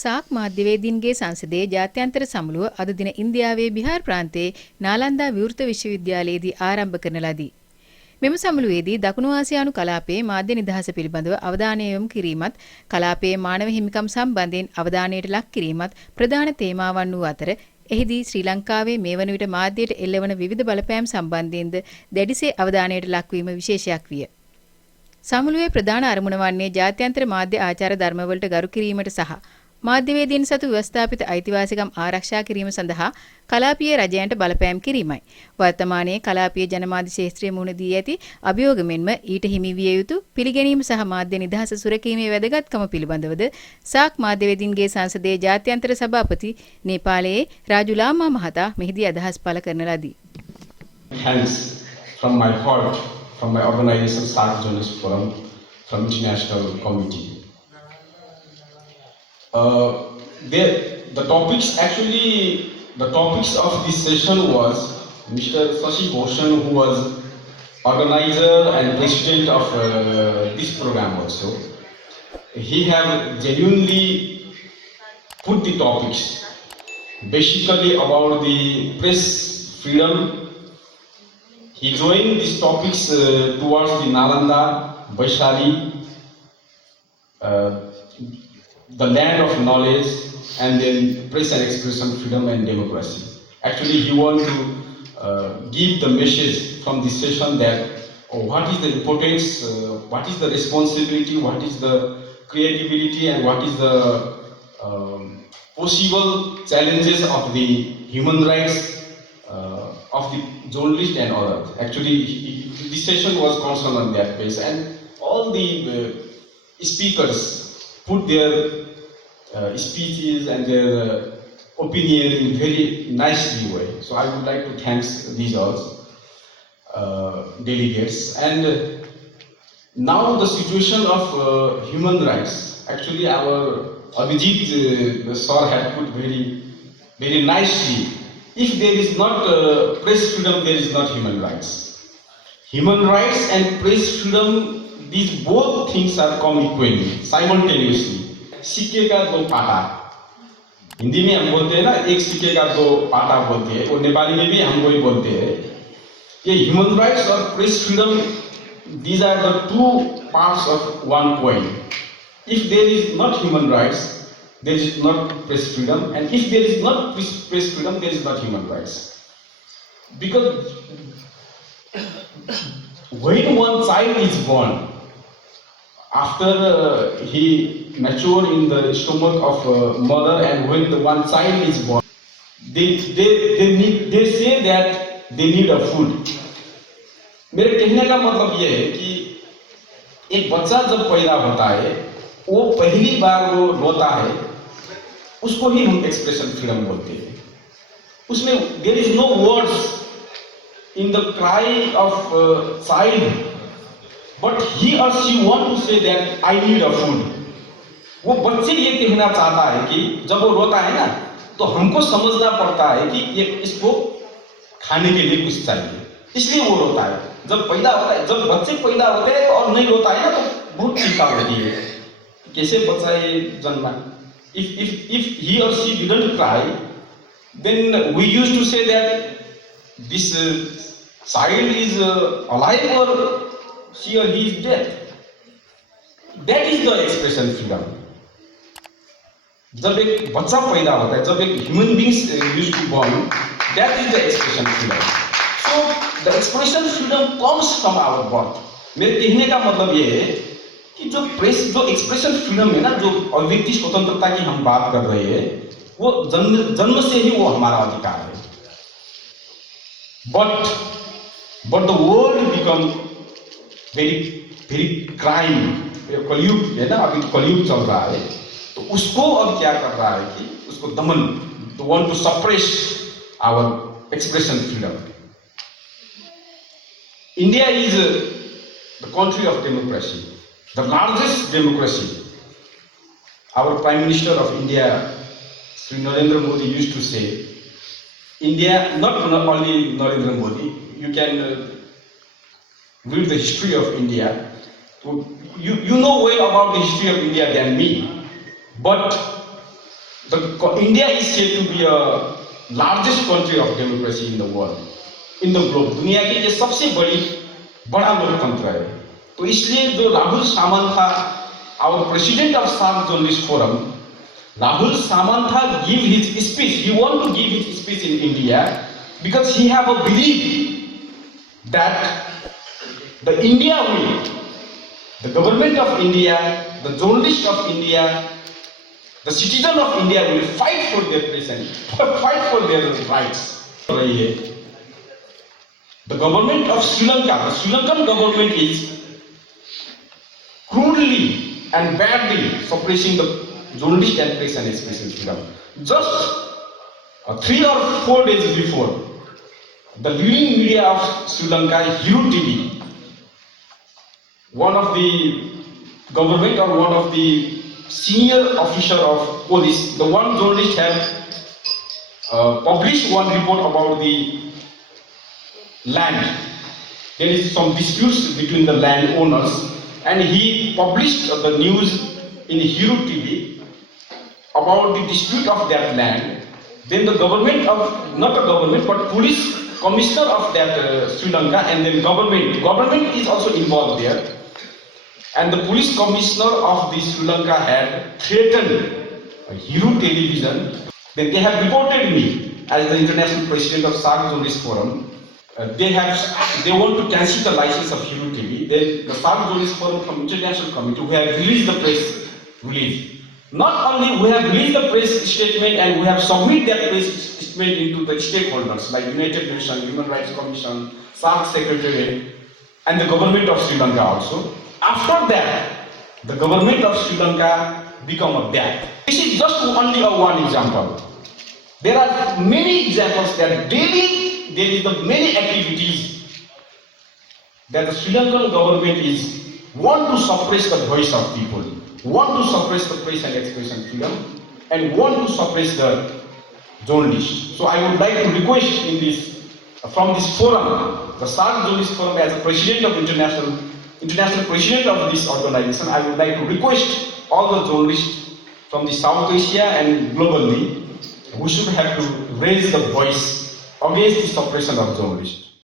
සාක් මාධ්‍යවේදීන්ගේ සංසදයේ ජාත්‍යන්තර සමුළුව අද දින ඉන්දියාවේ බිහාර් ප්‍රාන්තයේ නාලන්දා විවෘත විශ්වවිද්‍යාලයේදී ආරම්භ කරන ලදී. මෙම සමුළුවේදී දකුණු ආසියානු කලාපයේ මාධ්‍ය නිදහස පිළිබඳව අවධානය යොමු කිරීමත්, කලාපයේ මානව හිමිකම් සම්බන්ධයෙන් අවධානයට ලක් කිරීමත් ප්‍රධාන තේමාවන් වූ අතර එහිදී ශ්‍රී ලංකාවේ මේ වන විට මාධ්‍යයට එල්ලවන විවිධ බලපෑම් සම්බන්ධයෙන්ද දැඩිසේ අවධානයට ලක්වීම විශේෂයක් විය. සමුළුවේ ප්‍රධාන අරමුණ වන්නේ ජාත්‍යන්තර මාධ්‍ය ආචාර ධර්මවලට ගරු කිරීමට සහ මාධ්‍යවේදීන් සතු ව්‍යවස්ථාපිත අයිතිවාසිකම් ආරක්ෂා කිරීම සඳහා කලාපීය රජයන්ට බලපෑම් කිරීමයි. වර්තමානයේ කලාපීය ජනමාධ්‍ය ශාස්ත්‍රයේ මුහුණ දී ඇති අභියෝග මෙන්ම ඊට හිමි විය යුතු පිළිගැනීම සහ මාධ්‍ය නිදහස සුරැකීමේ වැදගත්කම පිළිබඳවද සාක් මාධ්‍යවේදීන්ගේ සංසදයේ ජාත්‍යන්තර සභාපති නේපාලයේ රාජු ලාමා මහතා මෙහිදී අදහස් පළ කරන ලදී. Thanks from my heart, from my organization SAARC Journalist Forum, from International Committee. The topics of this session was Mr. Shashi Bhushan, who was organizer and president of this program also. He have genuinely put the topics basically about the press freedom. He joined these topics towards the Nalanda, Vaishali, the land of knowledge, and then press and expression freedom and democracy. Actually, he want to give the message from this session that what is the importance, what is the responsibility, what is the creativity, and what is the possible challenges of the human rights of the journalist and others. Actually, this session was concerned on that base, and all the speakers put their speeches and their opinion in very nicely way. So I would like to thank these all delegates. And now the situation of human rights. Actually, our Abhijit sir had put very nicely. If there is not press freedom, there is not human rights. Human rights and press freedom, these both things are come equally, simultaneously. सिक्के का दो पाटा, हिंदी में हम बोलते हैं ना, एक सिक्के का दो पाटा बोलते हैं, और नेपाली में भी हम वही बोलते हैं. ये ह्यूमन राइट्स और press freedom, these are the two parts of one coin. If there is not human rights, there is not press freedom, and if there is not press freedom, there is not human rights. Because when one child is born, after he mature in the stomach of mother, and when the one child is born, they say that they need a food. मेरे कहने का मतलब ये है कि एक बच्चा जब पैदा होता है, वो पहली बार वो रोता है, उसको ही हम एक्सप्रेशन फ्रीडम बोलते हैं. उसमें there is no words in the cry of child, but he or she want to say that I need a food. वो बच्चे ये कहना चाहता है कि जब वो रोता है ना, तो हमको समझना पड़ता है कि ये इसको खाने के लिए कुछ चाहिए, इसलिए वो रोता है. जब पैदा होता है, जब बच्चे पैदा होते हैं और नहीं रोता है ना, तो बहुत चिंता होती है कैसे बच्चा ये जन्मा. If he or she didn't cry, then we used to say that this child is alive or she or he is dead. That is the expression freedom. जब एक बच्चा पैदा होता है, जब एक human beings used to born, that is the expression freedom. So the expression freedom comes from our birth. मेरे कहने का मतलब ये है कि जो एक्सप्रेशन फ्रीडम है ना, जो अभिव्यक्ति स्वतंत्रता की हम बात कर रहे हैं, वो जन्म से ही वो हमारा अधिकार है. But the world become very crime. कलयुग है ना, अभी कलयुग चल रहा है, तो उसको अब क्या कर रहा है कि उसको दमन, to want to suppress our expression freedom. India is the country of democracy, the largest democracy. Our Prime Minister of India, Sri Narendra Modi, used to say, India, not only Narendra Modi, you can read the history of India. You know way about the history of India than me, but India is said to be a largest country of democracy in the world, in the globe. दुनिया की ये सबसे बड़ा लोकतंत्र है. तो इसलिए जो राहुल सामंत था, our president of SAARC Journalist Forum, Rahul Samantha give his speech. He want to give his speech in India because he have a belief that the India will, the government of India, the journalist of India, the citizen of India will fight for their present, fight for their rights. The government of Sri Lanka, the Sri Lankan government is crudely and badly suppressing the journalist and press and expression freedom. Just 3 or 4 days before, the leading media of Sri Lanka, Hiru TV, one of the government or one of the senior officer of police, the one journalist have published one report about the land. There is some disputes between the landowners, and he published the news in Hiru TV about the dispute of that land. Then the government of, not the government, but police commissioner of that Sri Lanka, and then government is also involved there. And the police commissioner of the Sri Lanka had threatened Hiru television. Then they have reported me as the international president of SAARC Journalist Forum. They want to cancel the license of Hiru TV. Then the SAARC Journalist Forum from International Committee, who have released the press release. Not only we have released the press statement and we have submitted that press statement into the stakeholders like United Nations, Human Rights Commission, SAARC Secretariat, and the government of Sri Lanka also. After that, the government of Sri Lanka become a bad. This is just only one example. There are many examples that daily there is the many activities that the Sri Lankan government is want to suppress the voice of people, want to suppress the press and expression freedom, and want to suppress the journalists. So I would like to request in this, from this forum, the SAARC Journalist Forum, as a president of international president of this organization, I would like to request all the journalists from the South Asia and globally, who should have to raise the voice against the suppression of journalists.